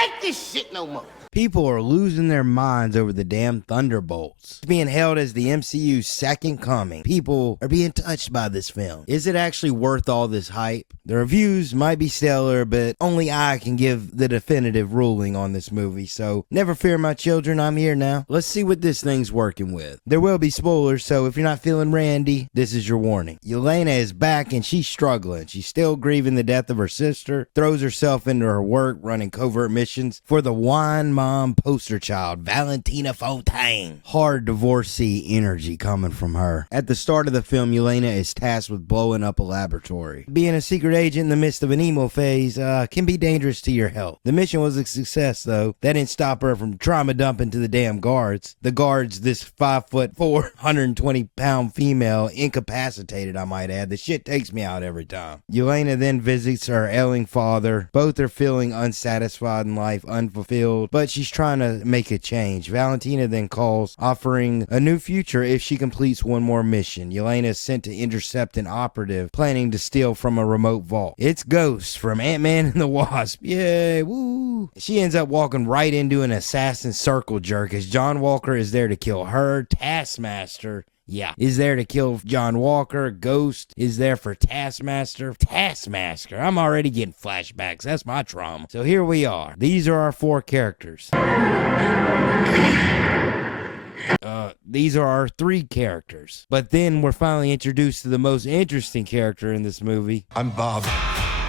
take this shit no more. People are losing their minds over the damn Thunderbolts. It's being hailed as the MCU's second coming. People are being touched by this film. Is it actually worth all this hype? The reviews might be stellar, but only I can give the definitive ruling on this movie, so never fear my children, I'm here now. Let's see what this thing's working with. There will be spoilers, so if you're not feeling Randy, this is your warning. Yelena is back and she's struggling. She's still grieving the death of her sister, throws herself into her work running covert missions for the wine mom poster child, Valentina Fontaine. Hard divorcee energy coming from her. At the start of the film, Yelena is tasked with blowing up a laboratory. Being a secret agent in the midst of an emo phase can be dangerous to your health. The mission was a success, though. That didn't stop her from trauma dumping to the damn guards. The guards, this 5'4", 120-pound female, incapacitated, I might add. The shit takes me out every time. Yelena then visits her ailing father. Both are feeling unsatisfied in life, unfulfilled, but she's trying to make a change. Valentina then calls, offering a new future if she completes one more mission. Yelena is sent to intercept an operative planning to steal from a remote vault. It's Ghost from Ant-Man and the Wasp. Yay, woo! She ends up walking right into an assassin circle jerk as John Walker is there to kill her. Taskmaster is there to kill John Walker. Ghost is there for Taskmaster. I'm already getting flashbacks. That's my trauma. So here we are. These are our four characters. These are our three characters. But then we're finally introduced to the most interesting character in this movie. I'm Bob.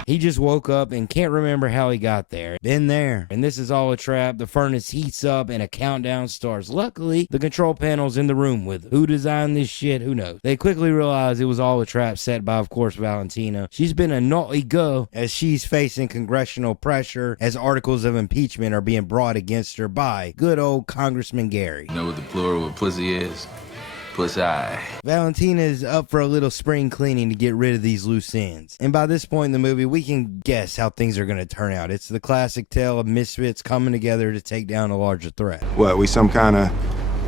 He just woke up and can't remember how he got there. Been there. And this is all a trap. The furnace heats up and a countdown starts. Luckily, the control panel's in the room with who designed this shit, who knows. They quickly realize it was all a trap set by, of course, Valentina. She's been a naughty girl as she's facing congressional pressure as articles of impeachment are being brought against her by good old Congressman Gary. You know what the plural of pussy is? Pussy. Valentina is up for a little spring cleaning to get rid of these loose ends. And by this point in the movie, we can guess how things are going to turn out. It's the classic tale of misfits coming together to take down a larger threat. What, we some kind of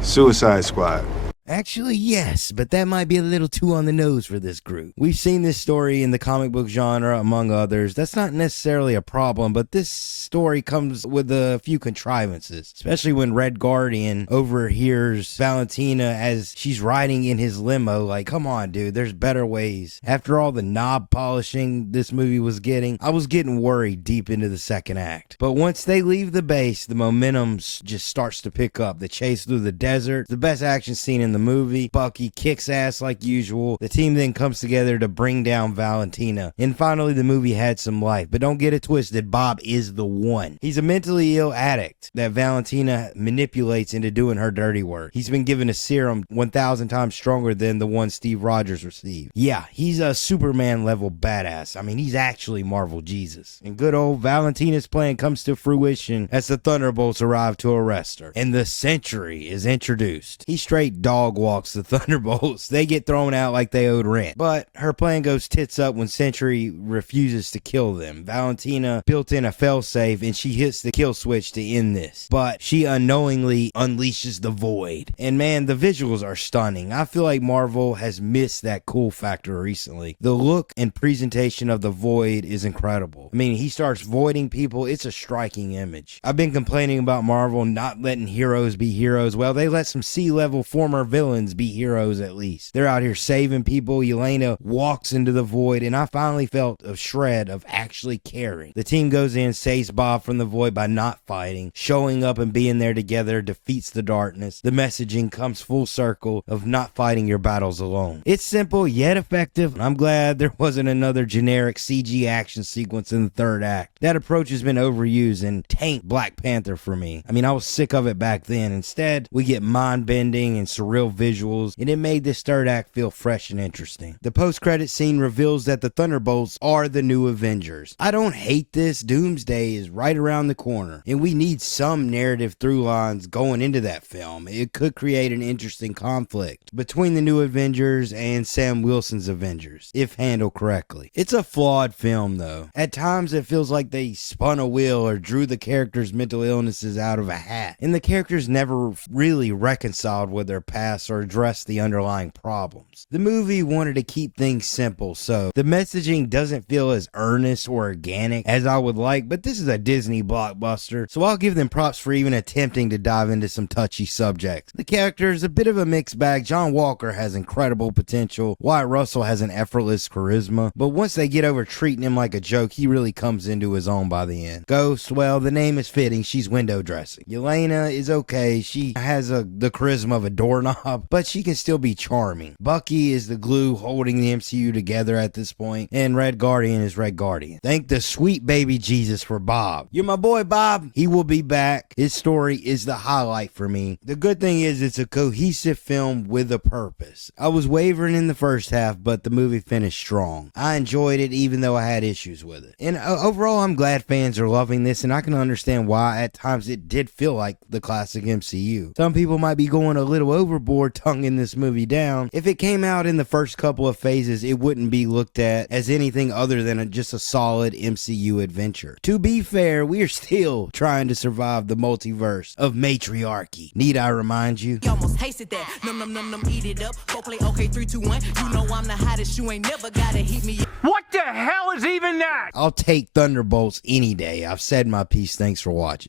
Suicide Squad? Actually, yes, but that might be a little too on the nose for this group. We've seen this story in the comic book genre, among others. That's not necessarily a problem, but this story comes with a few contrivances, especially when Red Guardian overhears Valentina as she's riding in his limo. Like, come on, dude, there's better ways. After all the knob polishing this movie was getting, I was getting worried deep into the second act. But once they leave the base, the momentum just starts to pick up. The chase through the desert, the best action scene in the movie. Bucky kicks ass like usual. The team then comes together to bring down Valentina. And finally, the movie had some life. But don't get it twisted, Bob is the one. He's a mentally ill addict that Valentina manipulates into doing her dirty work. He's been given a serum 1,000 times stronger than the one Steve Rogers received. Yeah, he's a Superman level badass. I mean, he's actually Marvel Jesus. And good old Valentina's plan comes to fruition as the Thunderbolts arrive to arrest her. And the Sentry is introduced. He straight dog walks the Thunderbolts. They get thrown out like they owed rent. But her plan goes tits up when Sentry refuses to kill them. Valentina built in a failsafe and she hits the kill switch to end this. But she unknowingly unleashes the Void. And man, the visuals are stunning. I feel like Marvel has missed that cool factor recently. The look and presentation of the Void is incredible. I mean, he starts voiding people. It's a striking image. I've been complaining about Marvel not letting heroes be heroes. Well, they let some C-level former villains be heroes at least. They're out here saving people. Yelena walks into the Void, and I finally felt a shred of actually caring. The team goes in, saves Bob from the Void by not fighting. Showing up and being there together defeats the darkness. The messaging comes full circle of not fighting your battles alone. It's simple yet effective. I'm glad there wasn't another generic CG action sequence in the third act. That approach has been overused and taint Black Panther for me. I mean, I was sick of it back then. Instead, we get mind-bending and surreal visuals, and it made this third act feel fresh and interesting. The post-credit scene reveals that the Thunderbolts are the new Avengers. I don't hate this. Doomsday is right around the corner, and we need some narrative through lines going into that film. It could create an interesting conflict between the new Avengers and Sam Wilson's Avengers, if handled correctly. It's a flawed film, though. At times, it feels like they spun a wheel or drew the characters' mental illnesses out of a hat, and the characters never really reconciled with their past past or address the underlying problems. The movie wanted to keep things simple, so the messaging doesn't feel as earnest or organic as I would like, but this is a Disney blockbuster, so I'll give them props for even attempting to dive into some touchy subjects. The character is a bit of a mixed bag. John Walker has incredible potential. Wyatt Russell has an effortless charisma, but once they get over treating him like a joke, he really comes into his own by the end. Ghost, well, the name is fitting. She's window dressing. Yelena is okay. She has the charisma of a doorknob, but she can still be charming. Bucky is the glue holding the MCU together at this point, and Red Guardian is Red Guardian. Thank the sweet baby Jesus for Bob. You're my boy, Bob. He will be back. His story is the highlight for me. The good thing is it's a cohesive film with a purpose. I was wavering in the first half, but the movie finished strong. I enjoyed it even though I had issues with it. And overall, I'm glad fans are loving this, and I can understand why at times it did feel like the classic MCU. Some people might be going a little overboard tonguing this movie down. If it came out in the first couple of phases, it wouldn't be looked at as anything other than just a solid MCU adventure. To be fair, we are still trying to survive the multiverse of matriarchy. Need I remind you? Almost tasted that. Num, eat it up. Go play okay, 3, 2, 1. You know I'm the hottest. You ain't never gotta heat me. What the hell is even that? I'll take Thunderbolts any day. I've said my piece. Thanks for watching.